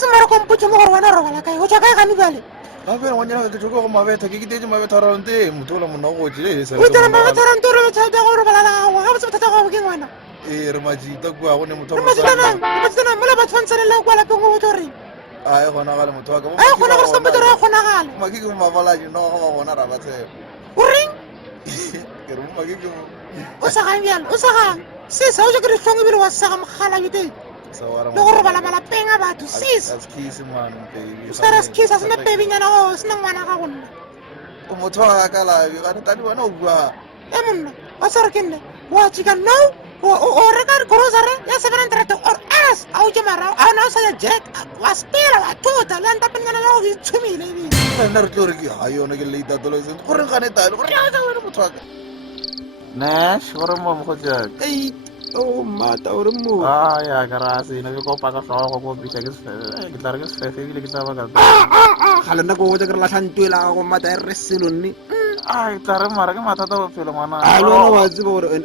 se mara kompotse mo gore wena robala kae o ja kae gane bale gape ngwanyana ke tšhoke go mabetha ke kitetse mabetha around motho ola monna go gotse o tera mabetharante o re betšhelete ya go robala la gago ga botse bothata gago ke ngwana ee re majita kua gone motho re matsitanang mola batho ba ntsanela kwa lapeng o botse goreng ae gonagale motho wa ka a kgona gore sempetore a kgonagale makeke mo mabaladi no ga ba bona ra ba tshepa o reng ke re mo makeke mo o sagang bjalo o sagang sesa o ja ke ditlhong ebile wa sega mogala bete le go robala malapeng a batho sis o ska ra skisa se na pebinyana o se na ngwana ga gonna o motho wa ka labi gane tadi bona o bua monna wa tsere ke nne wa chika no o reka grocery ya 700 or else a o je mara a ona o sa ya jet wa spela wa tota le anta penyana ya go itshumile ebile nna re tlo re ke ha yona ke late adolescent gore gane tadi gore ya tsa wena motho wa ka Nash, gore mo mo go jaaka. Ei, o mata o re mo. Ya ka ra se ina ke kopa ka tlhogo go bitsa ke tla re ke sefe ebile ke tla ba ka. Ga le nna go botsa ke re latlhantwela go mata e re selo nne. Tla re mara ke mathata go phela ngwana. A lo no wa tseba gore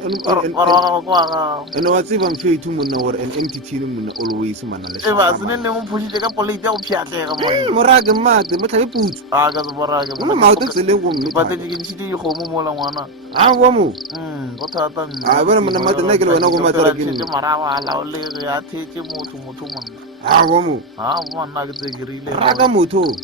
wa ga. ene wa tseba mfethu monna gore an MTT le monna always mana le. E ba se ne mo phusitse ka polite ya go phiatlega mo. Morake mate mo tlhabe putso. Ka se borake. Mo maoto tseleng go mme. Ba te ke ntshite go mo mola ngwana. Wa mo. Go thata nne. Bona monna mate nna ke le wena go mata ke nne. Mara wa la o le ya thetse motho monna. Wa mo. Bona ke tse girile. Raka motho.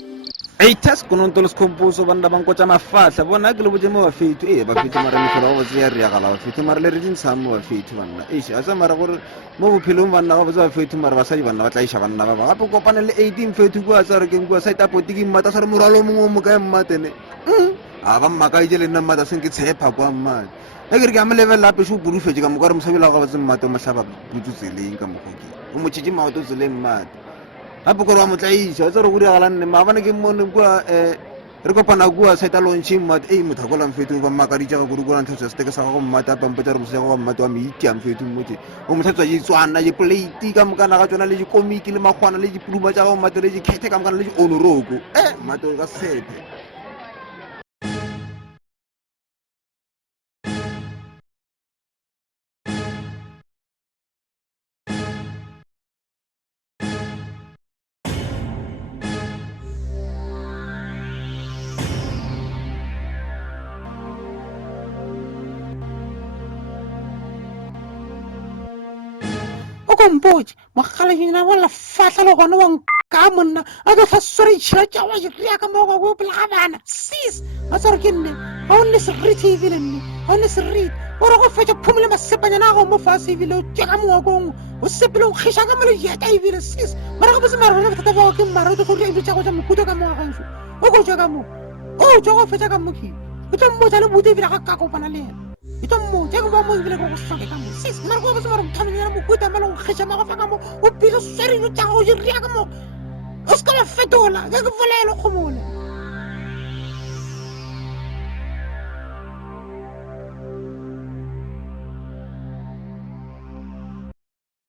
Ei test konontolo scomposo banda bankotsa mafahla bona ke le botse mo ba fethu ba fethu mara mefelo wa botse ya re ya gala ba fethu mara le re dintsang mo ba fethu banna a sa mara gore mo bophelong banna ga botse ba fethu mara basadi banna ba tla isha banna ba gape kopane le 18 fethu kwa tsa re keng kwa site apotiki mmata sa re moralo mongwe mo ka mmatene ba mmaka ije le nna mmata seng ke tshepa kwa mmata ke re ke a mo level up sho burufetse ka mo ka re mosabela ga botse mmata mo hlaba bututseleng ka mogoki o mo tshitse maoto tseleng mmata gape gore wa motlaisa o tse re go diragala nne maabane ke mmone kua re kopana kua site launching mmate motho a kolang fetong ba mmakaditšaga kudu kolang tlhatswa seteke sa gago mmate a pampetsa re mosega wa mmate wa meitiang fetong mote o motlhatswa ditswana diplate ka mokana ga tsona le dikomiki le makgwana le dipuluma tša gago mmate le dikgethe ka mokana le dionoroko mmate o ka sepe o kompotse mogalafinyana wa lefahla le gone wa ka monna a ke tlhasore ditšhila tša wa diria ka mogo go pele ga bana sis a tsere ke nne ga o nne seriti ebile nne ga o nne seriti ore go fetša phumole masepanyana a go mo fase ebile o tša ka moakong o sepele o kgiša ka molejeta ebile sis mara ga botse mara bona bothata bago ke mmara o tlo tlo ebile tša go tša mokuta ka moagaešo o ko tša ka mo o tša go fetša ka moki o tlo mmotsa le bute ebile ga ka kopana le ena ito mmotsa ke ba mo ebile go hloke ka mo sis mara go botse mara mothamanyana mokuta mele go kgiša magofa ka mo o pile swerelo tša go diria ka mo o se ka ba fetola ke ke folelo kgomole